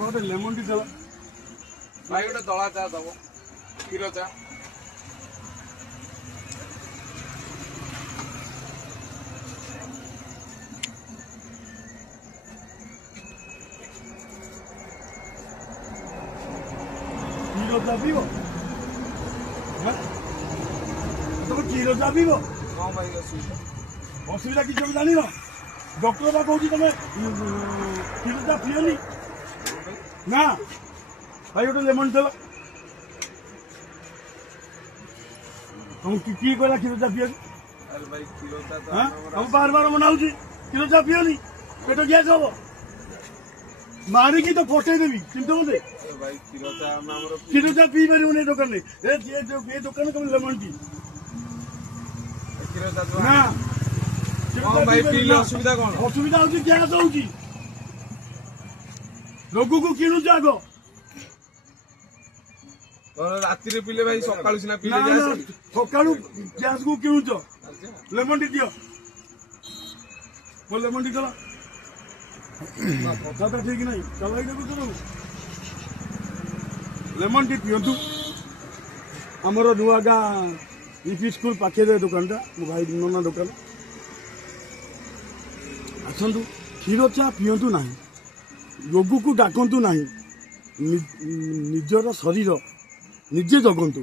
गोटे lemon tea दल भाई गोटे दला चा दब क्षीर चा क्षीर चा पीब तुम क्षीर चा पीब हाँ भाई असुविधा असुविधा किसी भी जान डॉक्टर बा कौन तुम क्षीर चा पियोनी ना भाई गोटे लेमन दल तुम कि कहला क्षीर चा पियोनी अरे भाई क्षीर चा तो हाँ तुम बार बार मनाऊँ क्षीर चा पियोनी पेट गैस हम मारिकी तो फटेदेवी चिंता मत भाई क्षीर चा हमर क्षीर चा पी पार दुकान ये दुकान तुम लेमन टी क्षीर चा ना हाँ भाई पीले असुविधा कौन असुविधा हूँ गैस हूँ रोग को किणुच आग राति पीले भाई सकाल सीना पीले सका गैस को किणुच लेमन टी दियो वो लेमन टी चला कथा तो ठीक नहीं चल लेमन टी पिंतु आमर नुआ गाँ यूपी स्कूल पाखे दुकानटा मो भाई नना दुकान आसतु क्षीर चा पिंतु ना रोग को डाकतु ना निजर शरीर निजे जगंतु।